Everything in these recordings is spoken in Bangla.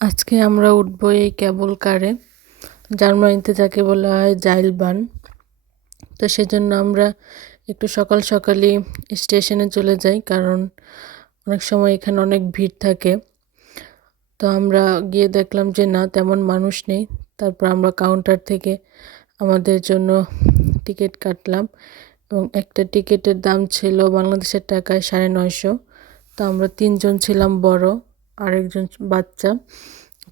আজকে আমরা উঠবো এই কেবল কারে জার্মানিতে যাকে বলা হয় জাইলবান। তো সেজন্য আমরা একটু সকাল সকালই স্টেশনে চলে যাই, কারণ অনেক সময় এখানে অনেক ভিড় থাকে। তো আমরা গিয়ে দেখলাম যে না, তেমন মানুষ নেই। তারপর আমরা কাউন্টার থেকে আমাদের জন্য টিকিট কাটলাম এবং একটা টিকিটের দাম ছিল বাংলাদেশের টাকায় সাড়ে নয়শো। তো আমরা তিনজন ছিলাম বড়। আরেকজন বাচ্চা,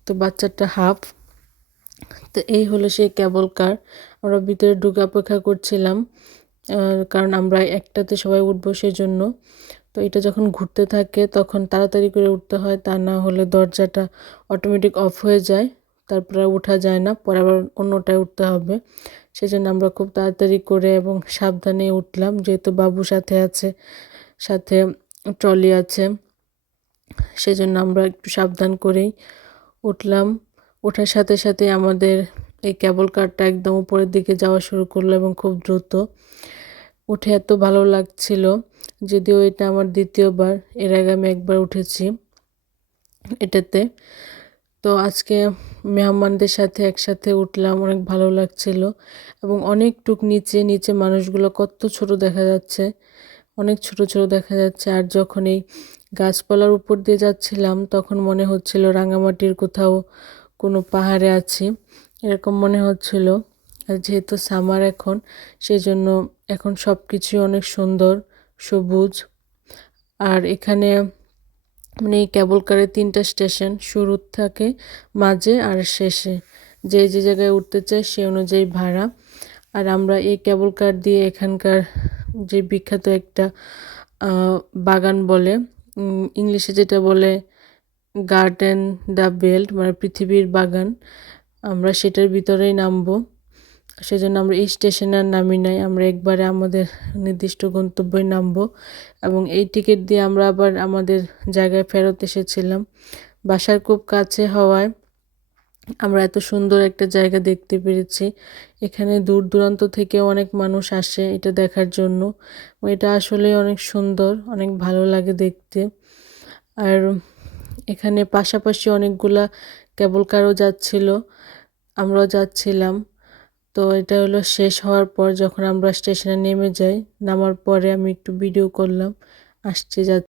তো বাচ্চাটা হাফ। তো এই হলো সেই কেবল কার। আমরা ভিতরে ঢুকে অপেক্ষা করছিলাম কারণ আমরা একটাতে সবাই উঠবো জন্য তো এটা যখন ঘুরতে থাকে, তখন তাড়াতাড়ি করে উঠতে হয়, তা না হলে দরজাটা অটোমেটিক অফ হয়ে যায়, তারপরে ওঠা যায় না, পরে আবার অন্যটায় উঠতে হবে। সেজন্য আমরা খুব তাড়াতাড়ি করে এবং সাবধানে উঠলাম, যেহেতু বাবু সাথে আছে, সাথে ট্রলি আছে। সেজন্য আমরা একটু সাবধান করেই উঠলাম। ওঠার সাথে সাথে আমাদের এই কেবল কারটা একদম উপরের দিকে যাওয়া শুরু করল এবং খুব দ্রুত উঠে এত ভালো লাগছিল, যদিও এটা আমার দ্বিতীয়বার, এর আগে আমি একবার উঠেছি এটাতে। তো আজকে মেহমানদের সাথে একসাথে উঠলাম, অনেক ভালো লাগছিল এবং অনেক টুক নিচে নিচে মানুষগুলো কত ছোট দেখা যাচ্ছে, অনেক ছোট ছোট দেখা যাচ্ছে। আর যখন এই গাছপালার উপর দিয়ে যাচ্ছিলাম, তখন মনে হচ্ছিল রাঙামাটির কোথাও কোনো পাহাড়ে আছি। এরকম মনে হচ্ছিল। আর যেহেতু সামার এখন সেই জন্য এখন সব কিছুই অনেক সুন্দর, সবুজ। আর এখানে মানে এই কেবল কারের তিনটা স্টেশন শুরুর থাকে মাঝে আর শেষে। যে যে জায়গায় উঠতে চায় সে অনুযায়ী ভাড়া। আর আমরা এই কেবল কার দিয়ে এখানকার যে বিখ্যাত একটা বাগান বলে ইংলিশে যেটা বলে গার্ডেন দ্য বেল্ট মানে পৃথিবীর বাগান, আমরা সেটার ভিতরেই নামবো। সেজন্য আমরা এই স্টেশনে নামি নাই, আমরা একবারে আমাদের নির্দিষ্ট গন্তব্যে নামবো। এবং এই টিকিট দিয়ে আমরা আবার আমাদের জায়গায় ফেরত এসেছিলাম। বাসার খুব কাছে হওয়ায় আমরা এত সুন্দর একটা জায়গা দেখতে পেরেছি। এখানে দূর দূরান্ত থেকে অনেক মানুষ আসে এটা দেখার জন্য। এটা আসলে অনেক সুন্দর, অনেক ভালো লাগে দেখতে। আর এখানে পাশাপাশি অনেকগুলা কেবল কারও যাচ্ছিল, আমরাও যাচ্ছিলাম। তো এটা হলো শেষ হওয়ার পর যখন আমরা স্টেশনে নেমে যাই, নামার পরে আমি একটু ভিডিও করলাম, আসছে যা